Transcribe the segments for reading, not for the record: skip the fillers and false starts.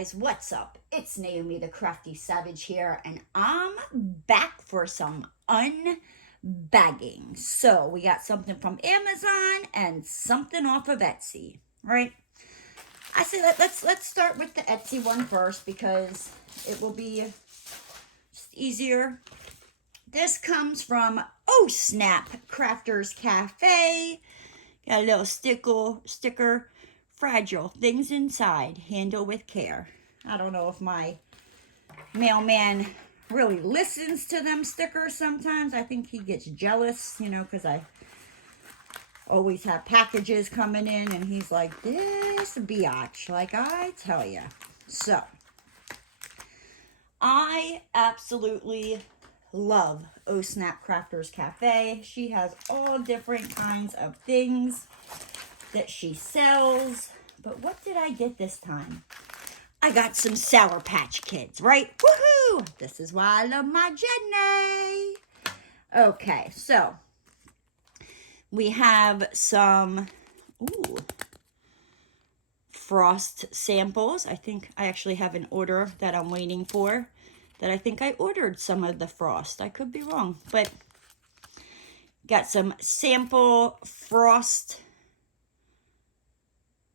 guys, what's up? It's Naomi the Crafty Savage here, and I'm back for some unbagging. So we got something from Amazon and something off of Etsy, right? I say let's start with the Etsy one first because it will be just easier. This comes from Oh Snap Crafters Cafe. Got a little sticker. Fragile things inside, handle with care. I don't know if my mailman really listens to them stickers sometimes. I think he gets jealous, because I always have packages coming in and he's like, this biatch, like I tell you. So, I absolutely love Oh Snap Crafters Cafe. She has all different kinds of things that she sells. But what did I get this time? I got some Sour Patch Kids, right? Woohoo! This is why I love my Jenny. Okay, so we have some frost samples. I think I actually have an order that I'm waiting for, that I think I ordered some of the frost. I could be wrong, but got some sample frost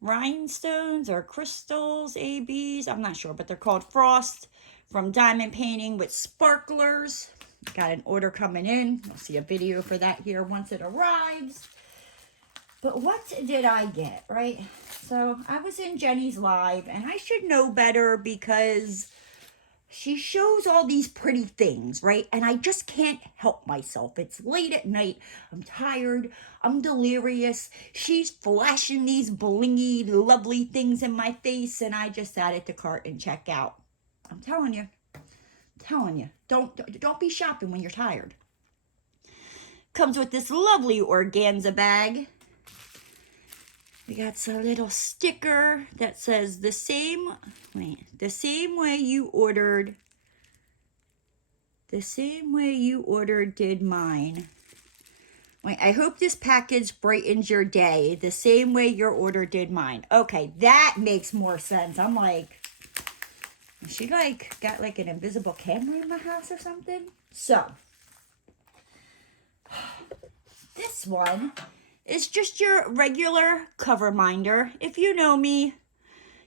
rhinestones or crystals, ABs, I'm not sure, but they're called frost, from diamond painting with sparklers. Got an order coming in. We'll see a video for that here once it arrives. But what did I get, right? So I was in Jenny's live, and I should know better because she shows all these pretty things, right? And I just can't help myself. It's late at night. I'm tired. I'm delirious. She's flashing these blingy, lovely things in my face, and I just added to cart and check out. I'm telling you. Don't be shopping when you're tired. Comes with this lovely organza bag. We got some little sticker that says the same way you ordered did mine. Wait, I hope this package brightens your day the same way your order did mine. Okay, that makes more sense. I'm like, she got like an invisible camera in the house or something? So, this one is just your regular Coverminder. If you know me,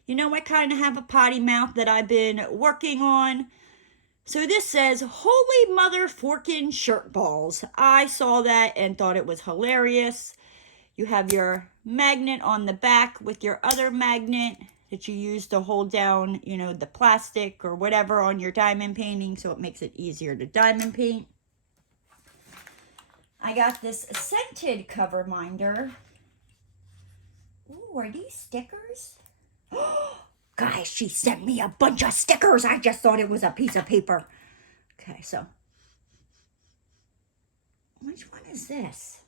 you know I kind of have a potty mouth that I've been working on. So this says, Holy Mother Forkin' Shirt Balls. I saw that and thought it was hilarious. You have your magnet on the back with your other magnet that you use to hold down, the plastic or whatever on your diamond painting, so it makes it easier to diamond paint. I got this scented Coverminder. Ooh, are these stickers? Guys, she sent me a bunch of stickers. I just thought it was a piece of paper. Okay, so which one is this?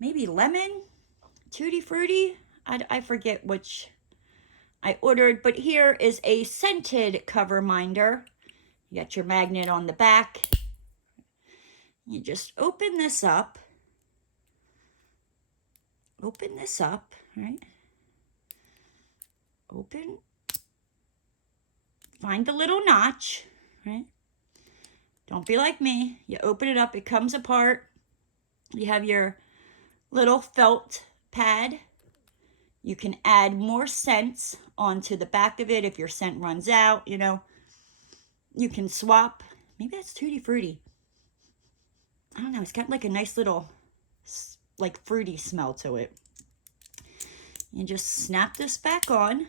Maybe lemon? Tutti Frutti? I forget which I ordered, but here is a scented Coverminder. You got your magnet on the back. You just open this up. Right? Open. Find the little notch, right? Don't be like me. You open it up, it comes apart. You have your little felt pad. You can add more scents onto the back of it if your scent runs out, You can swap. Maybe that's Tutti Frutti. I don't know. It's got like a nice little, like, fruity smell to it. You just snap this back on,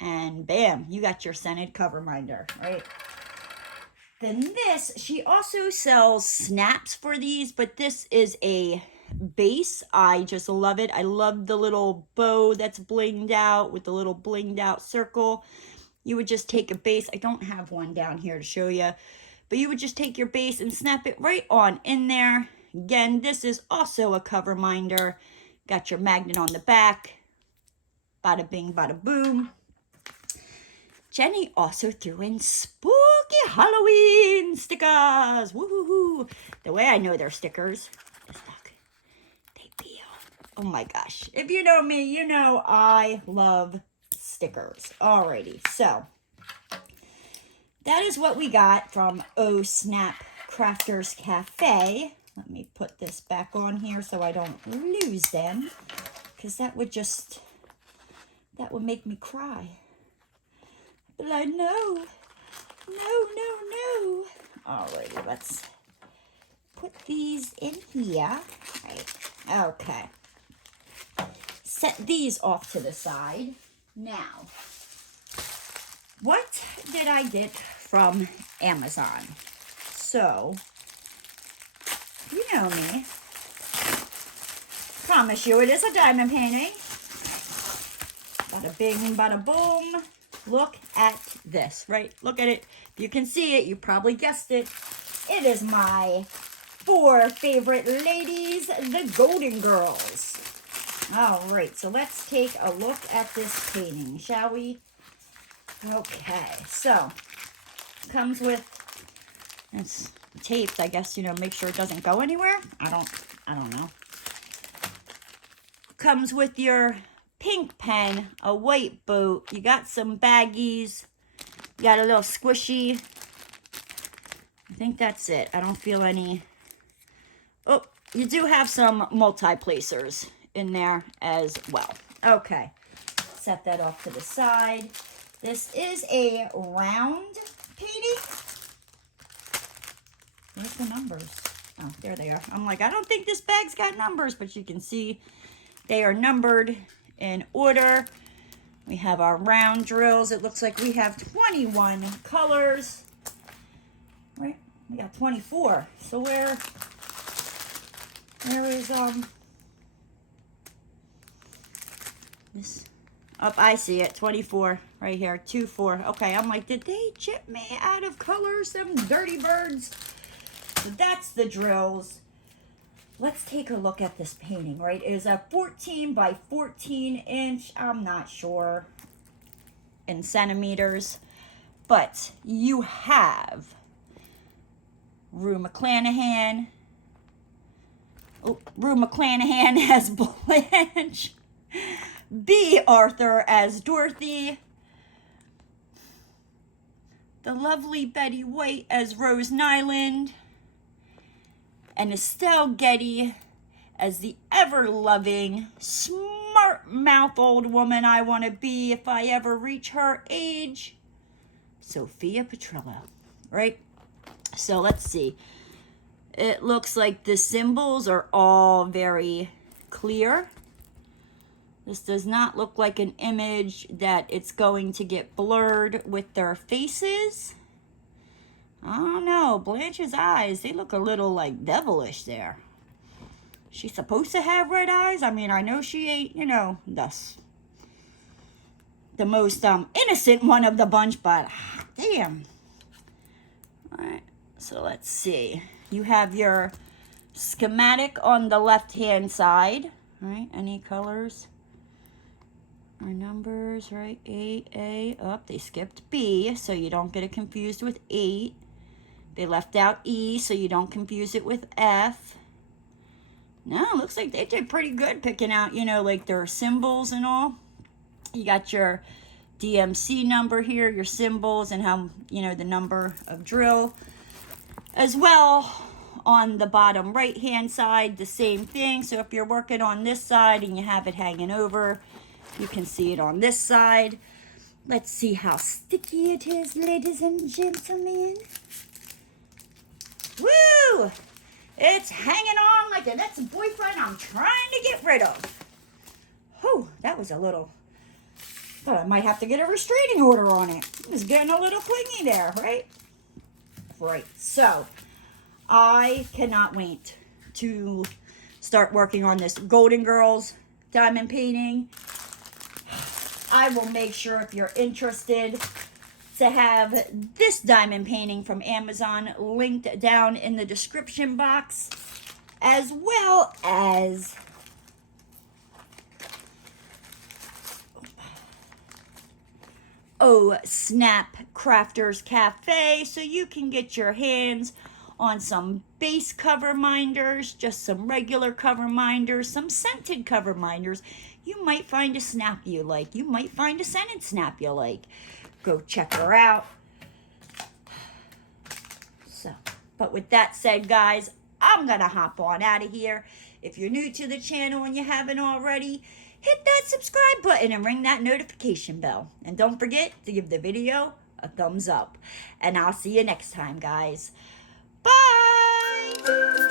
and bam, you got your scented Coverminder, right? Then this, she also sells snaps for these, but this is a base. I just love it. I love the little bow that's blinged out with the little blinged out circle. You would just take a base. I don't have one down here to show you, but you would just take your base and snap it right on in there. Again, this is also a Coverminder. Got your magnet on the back. Bada bing, bada boom. Jenny also threw in spooky Halloween stickers. Woohoo! The way I know they're stickers is look, they peel. Oh my gosh. If you know me, you know I love stickers. Alrighty, so that is what we got from Oh Snap Crafters Cafe. Let me put this back on here so I don't lose them, because that would make me cry. But I know. No. Alrighty, let's put these in here. Right. Okay. Set these off to the side. Now, what did I get from Amazon? So, you know me. Promise you it is a diamond painting. Bada bing, bada boom. Look at this, right? Look at it. If you can see it, you probably guessed it. It is my 4 favorite ladies, the Golden Girls. All right, so let's take a look at this painting, shall we? Okay, so comes with, it's taped, I guess, make sure it doesn't go anywhere. I don't know. Comes with your pink pen, a white boat, you got some baggies, you got a little squishy. I think that's it. I don't feel any. Oh, you do have some multi-placers in there as well. Okay, set that off to the side. This is a round painting. Where's the numbers? Oh, there they are. I'm like, I don't think this bag's got numbers, but you can see they are numbered in order. We have our round drills. It looks like we have 21 colors. Right? We got 24. So where is this? Oh, I see it. 24 right here. 2, 4. Okay, I'm like, did they chip me out of colors? Them dirty birds. So that's the drills. Let's take a look at this painting, right? It is a 14 by 14 inch. I'm not sure in centimeters, but you have Rue McClanahan. Oh, Rue McClanahan as Blanche. B. Arthur as Dorothy. The lovely Betty White as Rose Nyland. And Estelle Getty as the ever-loving, smart-mouth old woman I want to be if I ever reach her age, Sophia Petrillo, right? So let's see. It looks like the symbols are all very clear. This does not look like an image that it's going to get blurred with their faces. I don't know. Blanche's eyes, they look a little like devilish there. She's supposed to have red eyes. I mean, I know she ain't, the most innocent one of the bunch, but damn. All right, so let's see. You have your schematic on the left-hand side. All right, any colors or numbers, right? 8A, up, they skipped B, so you don't get it confused with 8. They left out E, so you don't confuse it with F. No, looks like they did pretty good picking out, like their symbols and all. You got your DMC number here, your symbols, and how, the number of drill. As well, on the bottom right-hand side, the same thing. So if you're working on this side and you have it hanging over, you can see it on this side. Let's see how sticky it is, ladies and gentlemen. Woo! It's hanging on like an ex-boyfriend I'm trying to get rid of. Whew, that was a little... Thought I might have to get a restraining order on it. It was getting a little clingy there, right? Right, so I cannot wait to start working on this Golden Girls diamond painting. I will make sure, if you're interested, to have this diamond painting from Amazon linked down in the description box, as well as Oh Snap Crafters Cafe, so you can get your hands on some base Coverminders, just some regular Coverminders, some scented Coverminders, you might find a snap you like. You might find a scented snap you like. Go check her out. So, but with that said, guys, I'm going to hop on out of here. If you're new to the channel and you haven't already, hit that subscribe button and ring that notification bell. And don't forget to give the video a thumbs up. And I'll see you next time, guys. Bye!